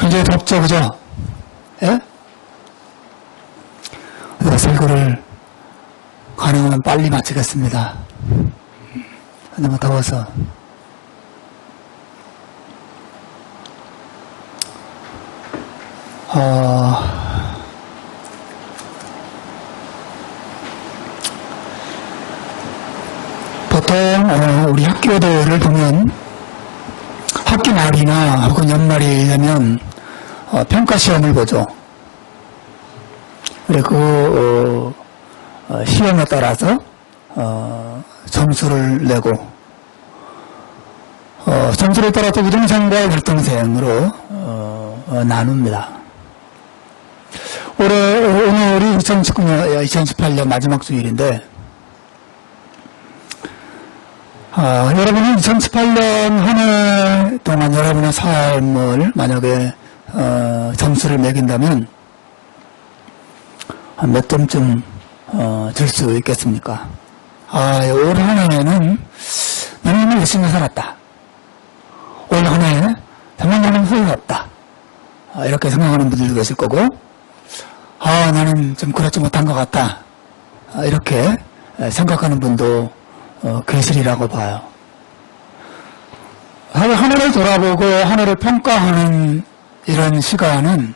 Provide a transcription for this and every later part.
굉장히 덥죠, 그죠? 예? 그래서 설교를 가능하면 빨리 마치겠습니다. 너무 더워서. 어, 보통 어, 우리 학교들을 보면 학기 말이나 혹은 연말이 되면 어, 평가 시험을 보죠. 그리고 그 어, 어, 시험에 따라서 어, 점수를 내고 어, 점수를 따라서 우등생과 활동생으로 어, 어, 나눕니다. 올해 오늘이 2019년, 2018년 마지막 주일인데 아, 여러분은 2018년 한 해 동안 여러분의 삶을 만약에 어, 점수를 매긴다면 한몇 점쯤 어, 줄수 있겠습니까? 아, 올 한 해는 나는 정말 열심히 살았다. 올 한해 정말 나는 후회 없다. 아, 이렇게 생각하는 분들도 계실 거고 아, 나는 좀 그렇지 못한 것 같다. 아, 이렇게 생각하는 분도 어, 계시리라고 봐요. 해를 돌아보고 한 해를 평가하는 이런 시간은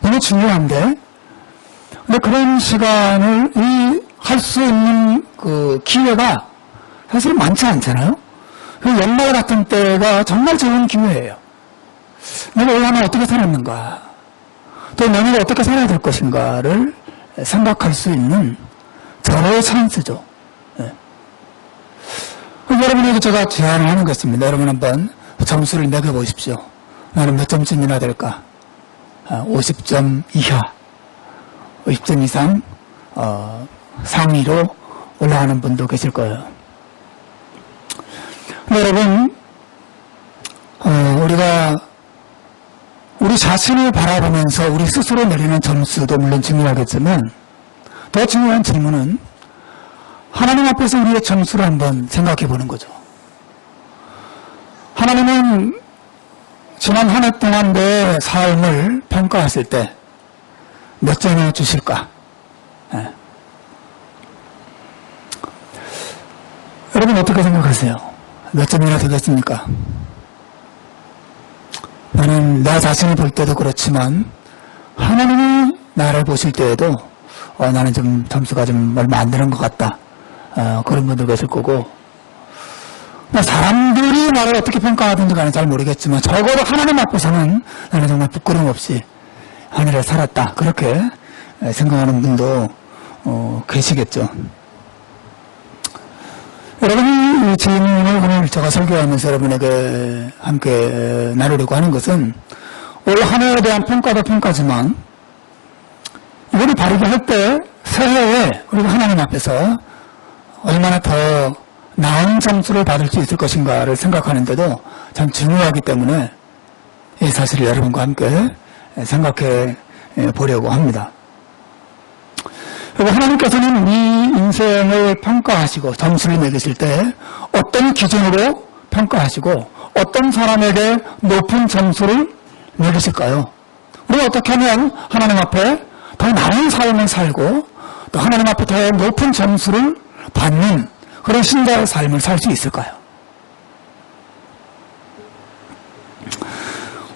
너무 중요한데, 근데 그런 시간을 할수 있는 그 기회가 사실 많지 않잖아요. 그 연말 같은 때가 정말 좋은 기회예요. 내가 올 한해 어떻게 살았는가, 또 내년에 어떻게 살아야 될 것인가를 생각할 수 있는 절호의 찬스죠. 여러분에게 제가 제안을 하는 것입니다. 여러분 한번 점수를 매겨보십시오. 나는 몇 점쯤이나 될까? 50점 아, 이하, 50점 이상 어, 상위로 올라가는 분도 계실 거예요. 여러분, 어, 우리가 우리 자신을 바라보면서 우리 스스로 내리는 점수도 물론 중요하겠지만 더 중요한 질문은 하나님 앞에서 우리의 점수를 한번 생각해 보는 거죠. 하나님은 지난 한 해 동안 내 삶을 평가하실 때몇 점이나 주실까? 네. 여러분 어떻게 생각하세요? 몇 점이나 되겠습니까? 나는 나 자신을 볼 때도 그렇지만 하나님이 나를 보실 때에도 어, 나는 좀 점수가 좀 얼마 안 되는 것 같다. 어, 그런 분도 계실 거고 사람들이 나를 어떻게 평가하든지 간에 잘 모르겠지만 적어도 하나님 앞에서는 나는 정말 부끄럼 없이 하늘에 살았다. 그렇게 생각하는 분도 어, 계시겠죠. 여러분 이 질문을 오늘 제가 설교하면서 여러분에게 함께 나누려고 하는 것은 올 한 해에 대한 평가도 평가지만 이거를 바르게 할 때 새해에 우리가 하나님 앞에서 얼마나 더 나은 점수를 받을 수 있을 것인가를 생각하는데도 참 중요하기 때문에 이 사실을 여러분과 함께 생각해 보려고 합니다. 하나님께서는 우리 인생을 평가하시고 점수를 매기실 때 어떤 기준으로 평가하시고 어떤 사람에게 높은 점수를 매기실까요? 우리가 어떻게 하면 하나님 앞에 더 나은 삶을 살고 또 하나님 앞에 더 높은 점수를 받는 그런 신자의 삶을 살 수 있을까요?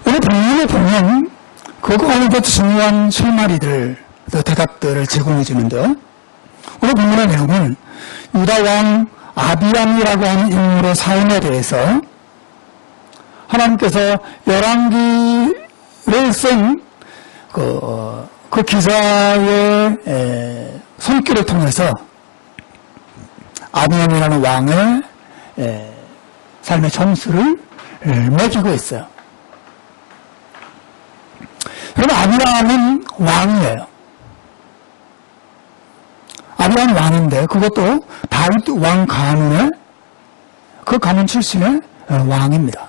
오늘 본문에 보면 그거 가운데 중요한 실마리들, 대답들을 제공해 주는데요. 오늘 본문의 내용은 유다 왕 아비암이라고 하는 인물의 삶에 대해서 하나님께서 열왕기를 쓴그 어, 그 기자의 손길을 통해서 아비암이라는 왕의 삶의 점수를 매기고 있어요. 여러분 아비암은 왕이에요. 아비암 왕인데 그것도 다윗 왕 가문의 그 가문 출신의 어, 왕입니다.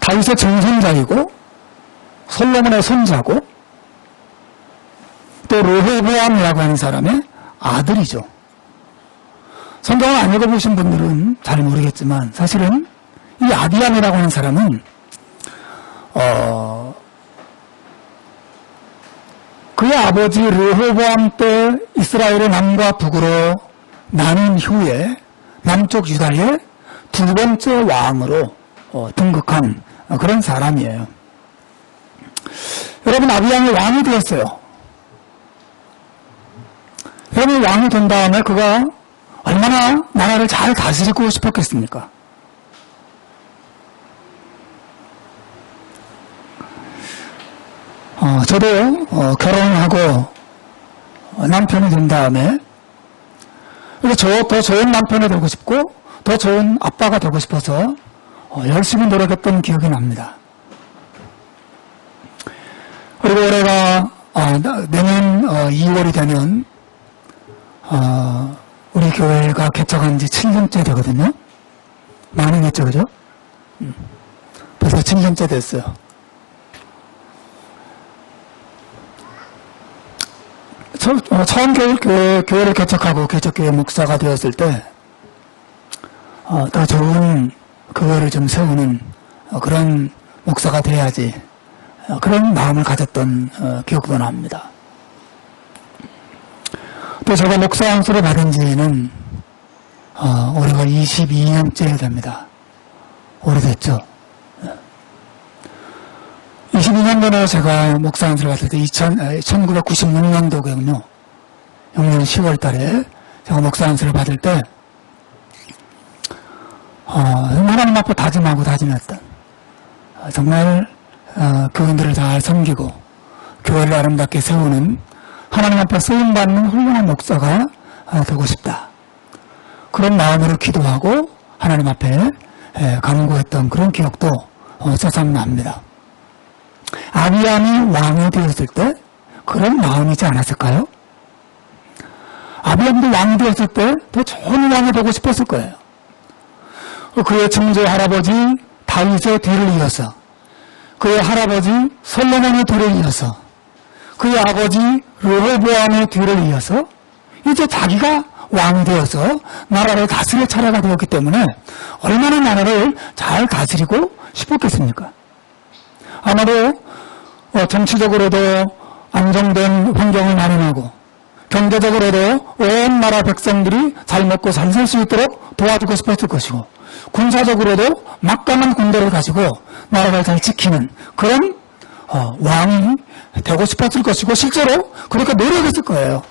다윗의 정선자이고 솔로몬의 손자고 또 로헤보암이라고 하는 사람의 아들이죠. 성경을 안 읽어보신 분들은 잘 모르겠지만 사실은 이 아비암이라고 하는 사람은 어, 그의 아버지 르호보암 때 이스라엘의 남과 북으로 나눈 후에 남쪽 유다의 두 번째 왕으로 어, 등극한 어, 그런 사람이에요. 여러분 아비양이 왕이 되었어요. 여러분 왕이 된 다음에 그가 얼마나 나라를 잘 다스리고 싶었겠습니까? 어, 저도 어, 결혼하고 어, 남편이 된 다음에 저, 더 좋은 남편이 되고 싶고 더 좋은 아빠가 되고 싶어서 어, 열심히 노력했던 기억이 납니다. 그리고 올해가 아, 나- 내년 2월이 되면 어, 우리 교회가 개척한 지 7년째 되거든요. 됐죠, 그죠? 음. 벌써 7년째 됐어요. 저, 어, 처음 교회, 교회를 개척하고 개척교회 목사가 되었을 때, 어, 더 좋은 교회를 좀 세우는 어, 그런 목사가 돼야지, 어, 그런 마음을 가졌던 어, 기억도 납니다. 또 제가 목사 안수를 받은 지는 어, 올해가 22년째 됩니다. 오래됐죠. 22년 전에 제가 목사 안수를 받을 때 2000, 1996년도거든요. 영년 10월 달에 제가 목사 안수를 받을 때 어, 하나님 앞에 다짐하고 다짐했던 어, 정말 어, 교인들을 잘 섬기고 교회를 아름답게 세우는 하나님 앞에 쓰임받는 훌륭한 목사가 어, 되고 싶다. 그런 마음으로 기도하고 하나님 앞에 에, 간구했던 그런 기억도 어, 새삼납니다. 아비암이 왕이 되었을 때 그런 마음이지 않았을까요? 아비암도 왕이 되었을 때 더 좋은 왕이 되고 싶었을 거예요. 그의 증조 할아버지 다윗의 뒤를 이어서 그의 할아버지 솔로몬의 뒤를 이어서 그의 아버지 르호보암의 뒤를 이어서 이제 자기가 왕이 되어서 나라를 다스릴 차례가 되었기 때문에 얼마나 나라를 잘 다스리고 싶었겠습니까? 아마도 어, 정치적으로도 안정된 환경을 마련하고 경제적으로도 온 나라 백성들이 잘 먹고 잘 살 수 있도록 도와주고 싶었을 것이고 군사적으로도 막강한 군대를 가지고 나라를 잘 지키는 그런 어, 왕이 되고 싶었을 것이고 실제로 그렇게 노력했을 거예요.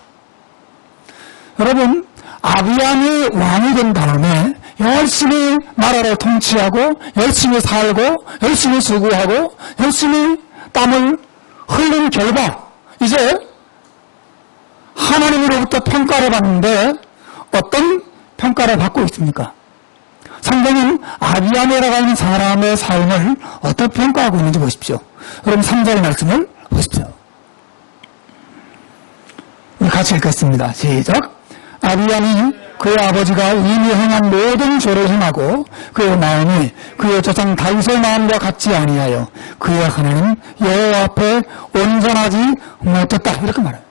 여러분 아비안이 왕이 된 다음에 열심히 나라를 통치하고 열심히 살고 열심히 수고하고 열심히 땀을 흘린 결과 이제 하나님으로부터 평가를 받는데 어떤 평가를 받고 있습니까? 성경은 아비아메라고 하는 사람의 삶을 어떻게 평가하고 있는지 보십시오. 그럼 3절 말씀을 보십시오. 우리 같이 읽겠습니다. 시작. 아비암이 그의 아버지가 이미 행한 모든 죄를 행하고 그의 마음이 그의 조상 다윗의 마음과 같지 아니하여 그의 하나님 여호와 앞에 온전하지 못했다 이렇게 말해요.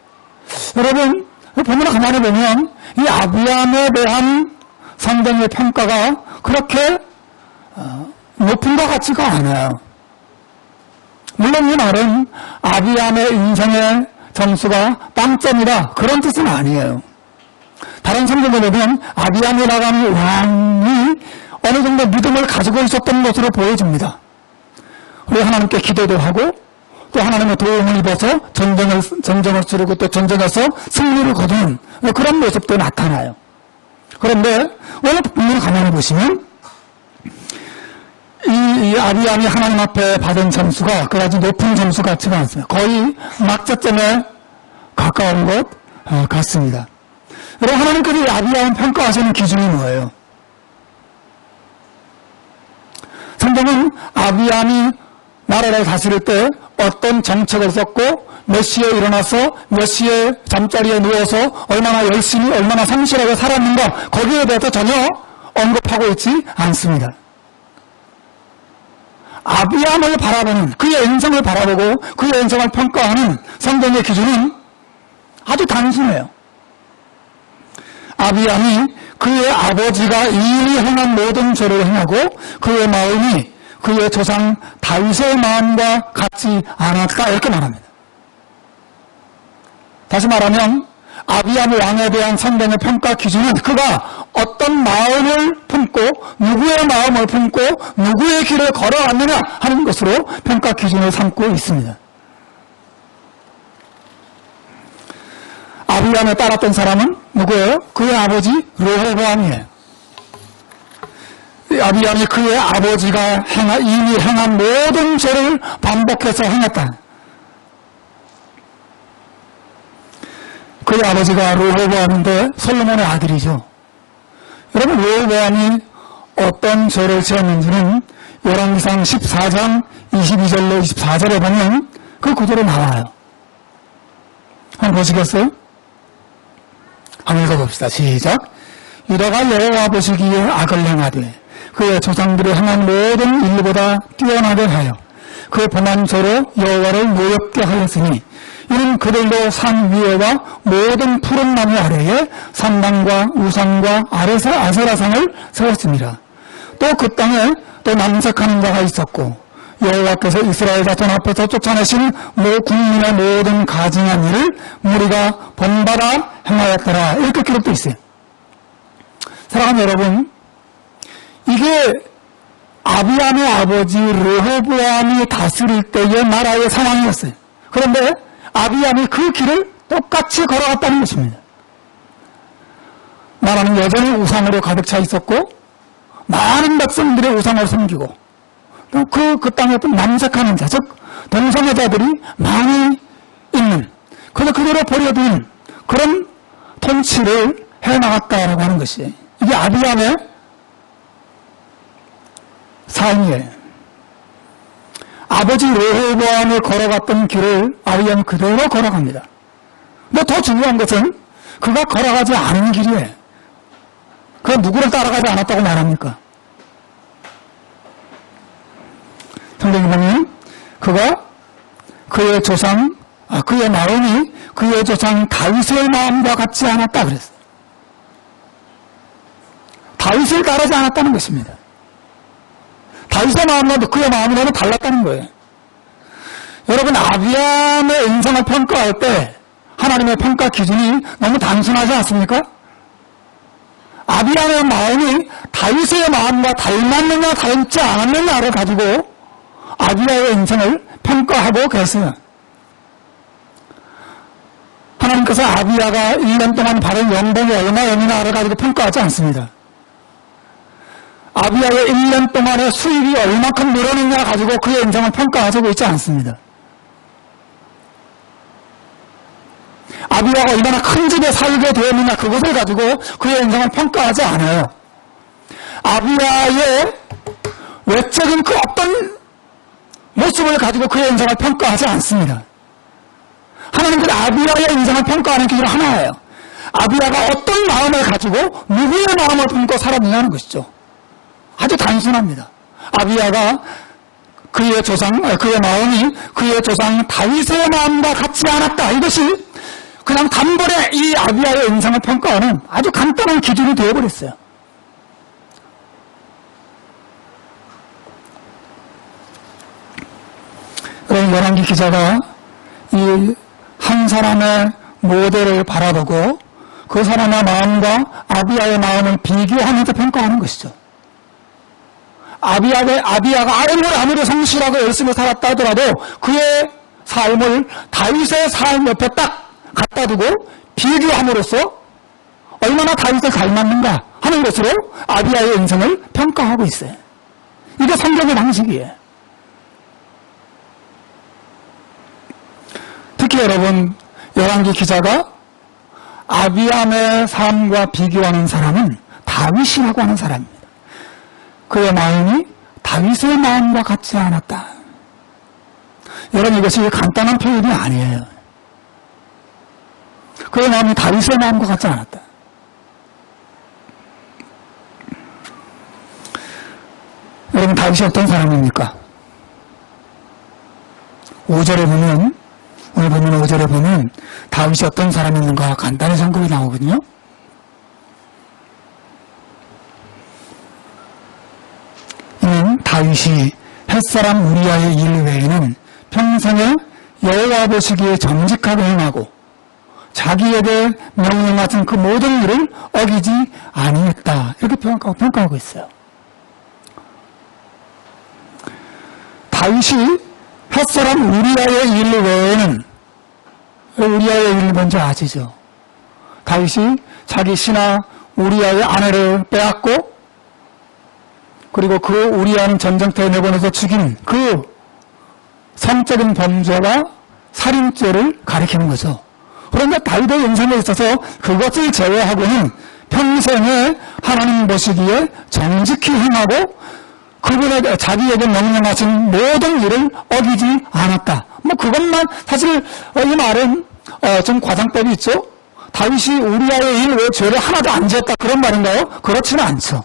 여러분 보면 가만히 보면 이 아비암에 대한 성경의 평가가 그렇게 어, 높은 것 같지가 않아요. 물론 이 말은 아비암의 인생의 점수가 빵점이다 그런 뜻은 아니에요. 다른 성경에 보면 아비암이라고 하는 왕이 어느 정도 믿음을 가지고 있었던 것으로 보여집니다. 우리 하나님께 기도도 하고 또 하나님의 도움을 입어서 전쟁을 전쟁을 치르고 또 전쟁에서 승리를 거두는 그런 모습도 나타나요. 그런데 오늘 본문 가만히 보시면 이, 이 아비암이 하나님 앞에 받은 점수가 그다지 높은 점수 같지가 않습니다. 거의 막자점에 가까운 것 어, 같습니다. 여러분 하나님께서 이 아비암 평가하시는 기준이 뭐예요? 성경은 아비암이 나라를 다스릴 때 어떤 정책을 썼고 몇 시에 일어나서 몇 시에 잠자리에 누워서 얼마나 열심히 얼마나 성실하게 살았는가 거기에 대해서 전혀 언급하고 있지 않습니다. 아비암을 바라보는 그의 인생을 바라보고 그의 인생을 평가하는 성경의 기준은 아주 단순해요. 아비암이 그의 아버지가 이미 행한 모든 죄를 행하고 그의 마음이 그의 조상 다윗의 마음과 같지 않았다 이렇게 말합니다. 다시 말하면 아비암 왕에 대한 성경의 평가 기준은 그가 어떤 마음을 품고 누구의 마음을 품고 누구의 길을 걸어왔느냐 하는 것으로 평가 기준을 삼고 있습니다. 아비암에 따랐던 사람은 누구예요? 그의 아버지 르호보암이에요. 이 아비암이 그의 아버지가 행하, 이미 행한 모든 죄를 반복해서 행했다. 그의 아버지가 르호보암인데 솔로몬의 아들이죠. 여러분 르호보암이 어떤 죄를 지었는지는 열왕기상 14장 22절로 24절에 보면 그 구절이 나와요. 한번 보시겠어요? 한번 읽어봅시다. 시작. 유다가 여호와 보시기에 악을 행하되 그의 조상들이 행한 모든 일보다 뛰어나게 하여 그 범한 죄로 여호와를 모욕게 하였으니 이는 그들도 산 위에와 모든 푸른 나무 아래에 산당과 우상과 아레사 아세라상을 세웠습니다. 또 그 땅에 또 남색하는 자가 있었고 여호와께서 이스라엘 자손 앞에서 쫓아내신 모 국민의 모든 가증한 일을 무리가 본받아 행하였더라 이렇게 기록되어 있어요. 사랑하는 여러분 이게 아비암의 아버지 르호보암이 다스릴 때의 나라의 상황이었어요. 그런데 아비암이 그 길을 똑같이 걸어갔다는 것입니다. 나라는 여전히 우상으로 가득 차 있었고 많은 백성들의 우상을 섬기고 또 그, 그 땅에 또 남색하는 자, 즉 동성애자들이 많이 있는 그래서 그대로 버려둔 그런 통치를 해나갔다라고 하는 것이 이게 아비암의 삶이에요. 아버지 레호보암이 걸어갔던 길을 아비암이 그대로 걸어갑니다. 근데 더 중요한 것은 그가 걸어가지 않은 길이에요. 그가 누구를 따라가지 않았다고 말합니까? 보면 그가 그의 조상, 아, 그의 마음이 그의 조상 다윗의 마음과 같지 않았다 그랬어요. 다윗을 따르지 않았다는 것입니다. 다윗의 마음과도 그의 마음이 너무 달랐다는 거예요. 여러분 아비암의 인생을 평가할 때 하나님의 평가 기준이 너무 단순하지 않습니까? 아비암의 마음이 다윗의 마음과 닮았느냐 닮지 않았느냐를 가지고 아비아의 인생을 평가하고 계세요. 하나님께서 아비아가 1년 동안 받은 연봉이 얼마였느냐를 가지고 평가하지 않습니다. 아비아의 1년 동안의 수입이 얼마큼 늘어났냐 가지고 그의 인생을 평가하고 있지 않습니다. 아비아가 얼마나 큰 집에 살게 되었느냐 그것을 가지고 그의 인생을 평가하지 않아요. 아비아의 외적인 그 어떤 모습을 가지고 그의 인생을 평가하지 않습니다. 하나님께서 아비아의 인생을 평가하는 기준 하나예요. 아비아가 어떤 마음을 가지고 누구의 마음을 품고 살았느냐는 것이죠. 아주 단순합니다. 아비아가 그의 조상, 그의 마음이 그의 조상 다윗의 마음과 같지 않았다. 이것이 그냥 단번에 이 아비아의 인생을 평가하는 아주 간단한 기준이 되어버렸어요. 그런 열한기 기자가 이 한 사람의 모델을 바라보고 그 사람의 마음과 아비아의 마음을 비교하면서 평가하는 것이죠. 아비아의, 아비아가 아무리 아무리 성실하고 열심히 살았다 하더라도 그의 삶을 다윗의 삶 옆에 딱 갖다 두고 비교함으로써 얼마나 다윗을 닮았는가 하는 것으로 아비아의 인생을 평가하고 있어요. 이게 성경의 방식이에요. 특히 여러분 열왕기 기자가 아비암의 삶과 비교하는 사람은 다윗이라고 하는 사람입니다. 그의 마음이 다윗의 마음과 같지 않았다. 여러분 이것이 간단한 표현이 아니에요. 그의 마음이 다윗의 마음과 같지 않았다. 여러분 다윗이 어떤 사람입니까? 5절에 보면 오늘 보면 5절에 보면 다윗이 어떤 사람이있는가 간단히 선급이 나오거든요. 다윗이 햇사람 우리아의 일 외에는 평생에 여호와 보시기에 정직하게 행하고 자기에게 명령하신 그 모든 일을 어기지 아니했다. 이렇게 평가하고, 평가 하고 있어요. 다윗이 햇사람 우리아의 일 외에는 우리아의 일을 먼저 아시죠? 다윗이 자기 신하 우리아의 아내를 빼앗고 그리고 그 우리아는 전쟁터에 내보내서 죽인 그 성적인 범죄와 살인죄를 가리키는 거죠. 그런데 다윗의 인생에 있어서 그것을 제외하고는 평생에 하나님 보시기에 정직히 행하고 그분에게 자기에게 명령하신 모든 일을 어기지 않았다. 뭐 그것만 사실 어, 이 말은 어, 좀 과장법이 있죠. 다윗이 우리아의 일 외에 죄를 하나도 안 지었다 그런 말인가요? 그렇지는 않죠.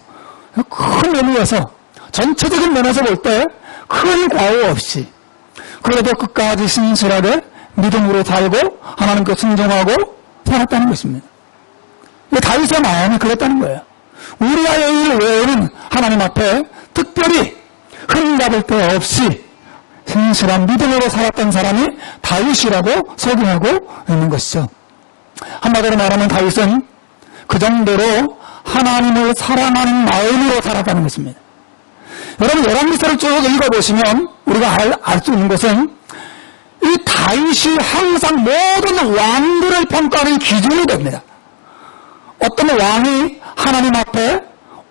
큰 의미에서 전체적인 면에서 볼 때 큰 과오 없이 그래도 끝까지 신실하게 믿음으로 살고 하나님께 순종하고 살았다는 것입니다. 다윗의 마음이 그랬다는 거예요. 우리아의 일 외에는 하나님 앞에 특별히 흠잡을 데 없이 신실한 믿음으로 살았던 사람이 다윗이라고 소개하고 있는 것이죠. 한마디로 말하면 다윗은 그 정도로 하나님을 사랑하는 마음으로 살았다는 것입니다. 여러분 열왕기서를 쭉 읽어보시면 우리가 알 수 있는 것은 이 다윗이 항상 모든 왕들을 평가하는 기준이 됩니다. 어떤 왕이 하나님 앞에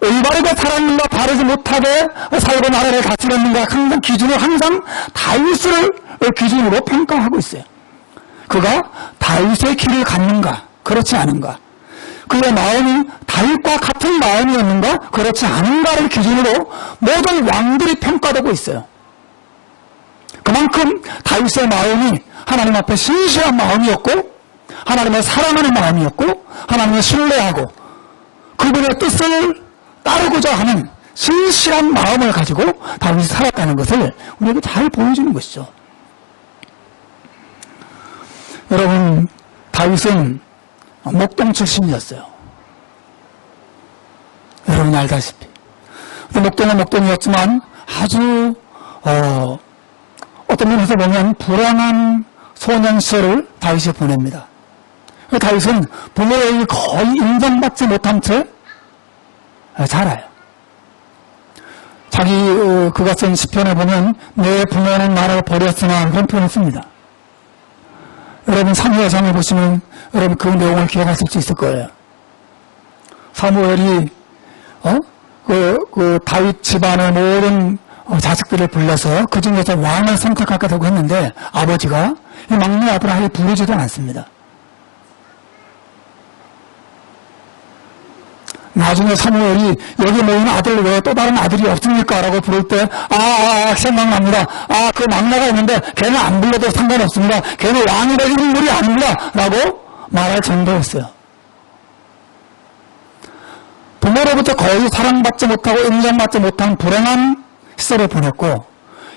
올바르게 살았는가 바르지 못하게 살고 나라를 다스렸는가 항상 기준을 항상 다윗을 기준으로 평가하고 있어요. 그가 다윗의 길을 갔는가 그렇지 않은가 그의 마음이 다윗과 같은 마음이었는가 그렇지 않은가를 기준으로 모든 왕들이 평가되고 있어요. 그만큼 다윗의 마음이 하나님 앞에 신실한 마음이었고 하나님을 사랑하는 마음이었고 하나님을 신뢰하고 그분의 뜻을 따르고자 하는 신실한 마음을 가지고 다윗이 살았다는 것을 우리에게 잘 보여주는 것이죠. 여러분 다윗은 목동 출신이었어요. 여러분이 알다시피 목동은 목동이었지만 아주 어, 어떤 면에서 보면 불안한 소년 시절을 다윗이 보냅니다. 다윗은 부모에게 거의 인정받지 못한 채 자라요. 자기 어, 그가 쓴 시편에 보면 내 부모는 나를 버렸으나 그런 표현을 씁니다. 여러분 사무엘상을 보시면 여러분 그 내용을 기억하실 수 있을 거예요. 사무엘이 어? 그, 그 다윗 집안의 모든 어, 자식들을 불러서 그 중에서 왕을 선택하겠다고 했는데 아버지가 이 막내 아브라함이 부르지도 않습니다. 나중에 사무엘이 여기 모인 아들 외에 또 다른 아들이 없습니까? 라고 부를 때, 아, 아, 아 생각납니다. 아, 그 막내가 있는데 걔는 안 불러도 상관없습니다. 걔는 왕이 될 인물이 아닙니다. 라고 말할 정도였어요. 부모로부터 거의 사랑받지 못하고 인정받지 못한 불행한 시절을 보냈고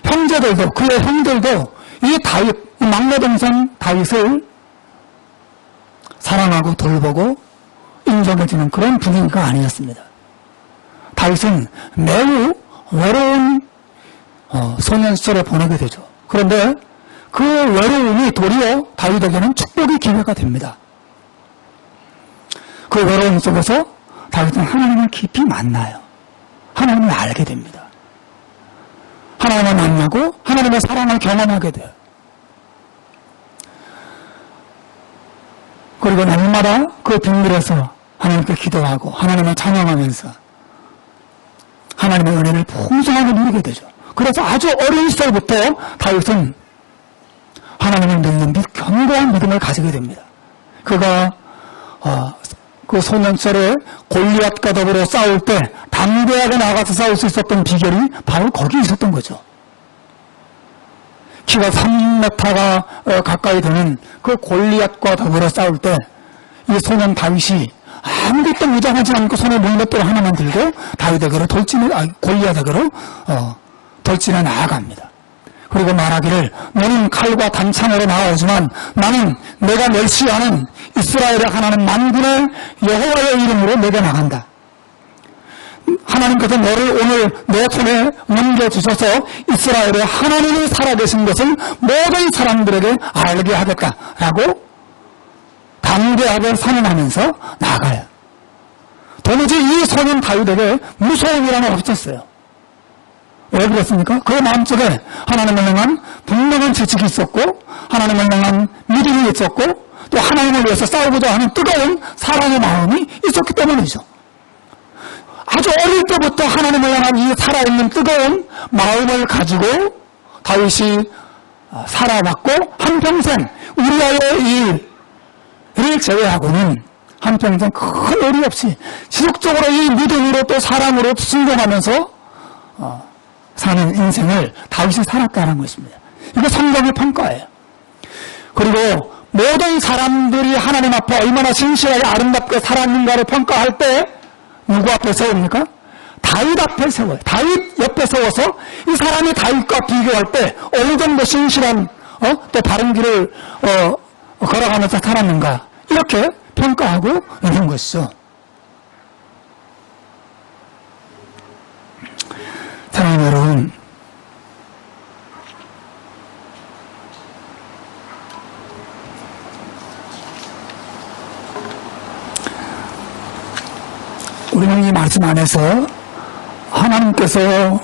형제들도 그의 형들도 이 다윗, 이 막내 동생 다윗을 사랑하고 돌보고 인정해주는 그런 분위기가 아니었습니다. 다윗은 매우 외로운 어, 소년 시절을 보내게 되죠. 그런데 그 외로움이 도리어 다윗에게는 축복의 기회가 됩니다. 그 외로움 속에서 다윗은 하나님을 깊이 만나요. 하나님을 알게 됩니다. 하나님을 만나고 하나님의 사랑을 경험하게 돼요. 그리고 날마다 그 빗물에서 하나님께 기도하고 하나님을 찬양하면서 하나님의 은혜를 풍성하게 누리게 되죠. 그래서 아주 어린 시절부터 다윗은 하나님을 믿는 믿, 견고한 믿음을 가지게 됩니다. 그가 어, 그 소년 시절에 골리앗과 더불어 싸울 때 담대하게 나가서 싸울 수 있었던 비결이 바로 거기 있었던 거죠. 키가 3m가 어, 가까이 되는 그 골리앗과 더불어 싸울 때 이 소년 다윗이 아무것도 무장하지 않고 손에 물맷돌 하나만 들고 다윗에게로 돌진을 아, 골리앗에게로 어, 돌진해 나아갑니다. 그리고 말하기를 너는 칼과 단창으로 나아오지만 나는 내가 멸시하는 이스라엘의 하나님 만군의 여호와의 이름으로 내게 나간다. 하나님께서 너를 오늘 내 손에 넘겨주셔서 이스라엘에 하나님이 살아계신 것을 모든 사람들에게 알게 하겠다라고 담대하게 선언하면서 나가요. 도무지 이 소년 다윗에게 무서움이라는 없었어요. 왜 그랬습니까? 그 마음속에 하나님을 향한 분명한 지식이 있었고 하나님을 향한 믿음이 있었고 또 하나님을 위해서 싸우고자 하는 뜨거운 사랑의 마음이 있었기 때문이죠. 아주 어릴 때부터 하나님을 향한 이 살아있는 뜨거운 마음을 가지고 다윗이 살아왔고 한평생 우리아의 일을 제외하고는 한평생 큰 의리 없이 지속적으로 이 믿음으로 또 사랑으로 순종하면서 어, 사는 인생을 다윗이 살았다는 것입니다. 이거 성경의 평가예요. 그리고 모든 사람들이 하나님 앞에 얼마나 신실하게 아름답게 살았는가를 평가할 때 누구 앞에 세웁니까? 다윗 앞에 세워요. 다윗 옆에 세워서 이 사람이 다윗과 비교할 때 어느 정도 신실한 어? 또 바른 길을 어, 걸어가면서 살았는가 이렇게 평가하고 있는 것이죠. 사랑하는 여러분 우리는 이 말씀 안에서 하나님께서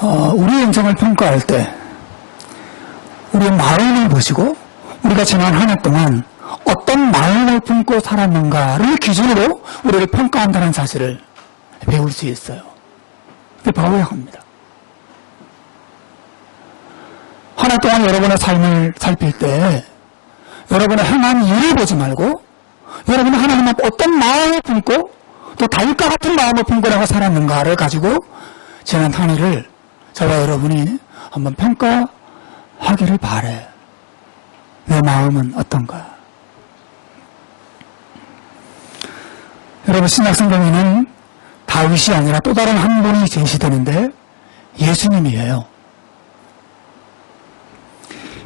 어, 우리의 인생을 평가할 때 우리의 마음을 보시고 우리가 지난 한 해 동안 어떤 마음을 품고 살았는가를 기준으로 우리를 평가한다는 사실을 배울 수 있어요. 배워야 합니다. 한 해 동안 여러분의 삶을 살필 때 여러분의 행한 일을 보지 말고 여러분이 하나님 앞에 어떤 마음을 품고 또 다윗과 같은 마음을 품고 내가 살았는가를 가지고 지난 한 해를 저와 여러분이 한번 평가하기를 바래. 내 마음은 어떤가? 여러분 신약성경에는 다윗이 아니라 또 다른 한 분이 제시되는데 예수님이에요.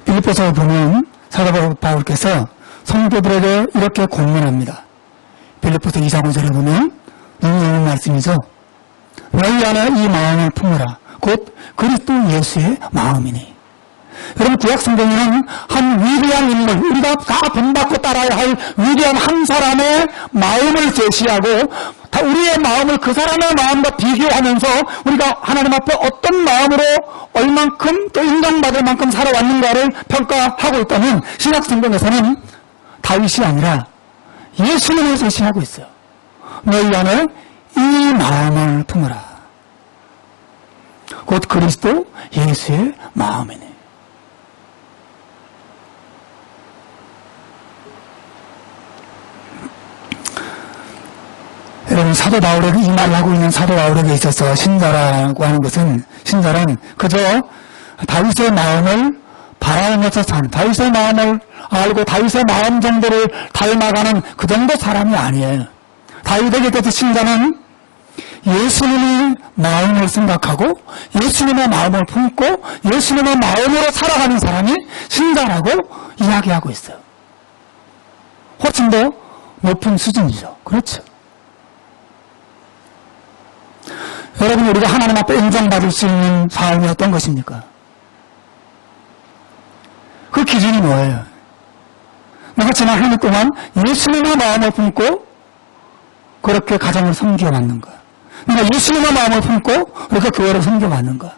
빌립보서 보면 사도 바울께서 성도들에게 이렇게 권면합니다. 빌립보서 2장 5절에 보면 능력의 말씀이죠. 너희 안에 이 마음을 품으라. 곧 그리스도 예수의 마음이니. 여러분 구약 성경에는 한 위대한 인물, 우리가 다 본받고 따라야 할 위대한 한 사람의 마음을 제시하고 다 우리의 마음을 그 사람의 마음과 비교하면서 우리가 하나님 앞에 어떤 마음으로 얼만큼 또 인정받을 만큼 살아왔는가를 평가하고 있다면 신약 성경에서는 다윗이 아니라 예수님을 제시하고 있어요. 너희 안에 이 마음을 품으라. 곧 그리스도 예수의 마음이네. 여러분 사도 바울에게 이 말을 하고 있는 사도 바울에게 있어서 신자라고 하는 것은 신자는 그저 다윗의 마음을 바라면서 산 다윗의 마음을 알고 다윗의 마음 정도를 닮아가는 그 정도 사람이 아니에요. 다윗에게 대해서 신자는 예수님의 마음을 생각하고 예수님의 마음을 품고 예수님의 마음으로 살아가는 사람이 신자라고 이야기하고 있어요. 훨씬 더 높은 수준이죠. 그렇죠. 여러분 우리가 하나님 앞에 인정받을 수 있는 삶이 어떤 것입니까? 그 기준이 뭐예요? 내가 지난 한 해 동안 예수님의 마음을 품고 그렇게 가정을 섬겨왔는가? 내가 예수님의 마음을 품고 그렇게 교회를 섬겨왔는가?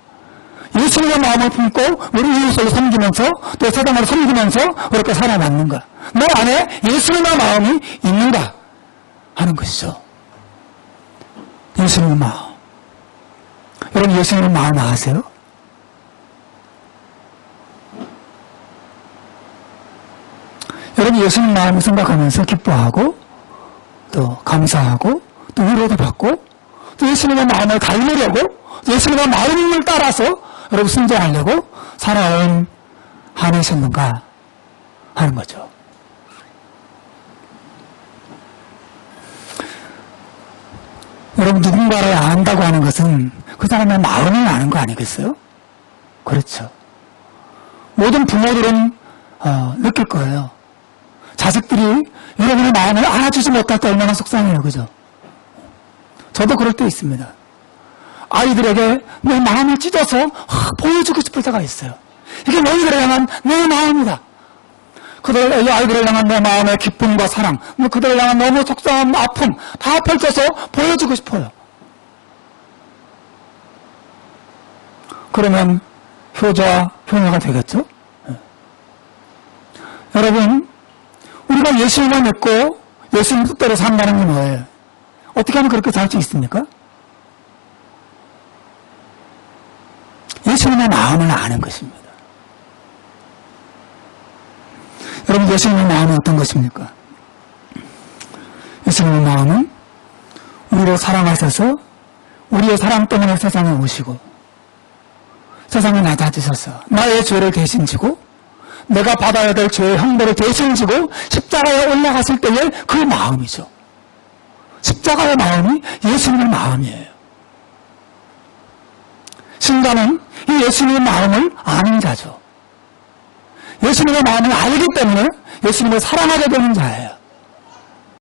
예수님의 마음을 품고 우리 이웃을 섬기면서 또 세상을 섬기면서 그렇게 살아왔는가? 내 안에 예수님의 마음이 있는가? 하는 것이죠. 예수님의 마음. 여러분 예수님의 마음 아세요? 여러분 예수님 마음을 생각하면서 기뻐하고 또 감사하고 또 위로도 받고 또 예수님의 마음을 닮으려고 예수님의 마음을 따라서 여러분 순종하려고 살아온 한 해셨는가 하는 거죠. 여러분 누군가를 안다고 하는 것은 그 사람의 마음을 아는 거 아니겠어요? 그렇죠. 모든 부모들은 어, 느낄 거예요. 자식들이 여러분의 마음을 알아주지 못할 때 얼마나 속상해요. 그죠? 저도 그럴 때 있습니다. 아이들에게 내 마음을 찢어서 아, 보여주고 싶을 때가 있어요. 이게 너희들을 향한 내 마음이다. 그들, 이 아이들을 향한 내 마음의 기쁨과 사랑, 뭐 그들을 향한 너무 속상한 아픔 다 펼쳐서 보여주고 싶어요. 그러면 효자, 효녀가 되겠죠? 예. 여러분, 우리가 예수님만 믿고 예수님 뜻대로 산다는 게 뭐예요? 어떻게 하면 그렇게 살 수 있습니까? 예수님의 마음을 아는 것입니다. 여러분, 예수님의 마음은 어떤 것입니까? 예수님의 마음은 우리를 사랑하셔서 우리의 사랑 때문에 세상에 오시고 세상에 낮아지셔서 나의 죄를 대신 지고 내가 받아야 될 죄의 형벌을 대신 지고 십자가에 올라갔을 때의 그 마음이죠. 십자가의 마음이 예수님의 마음이에요. 신자는 이 예수님의 마음을 아는 자죠. 예수님의 마음을 알기 때문에 예수님을 사랑하게 되는 자예요.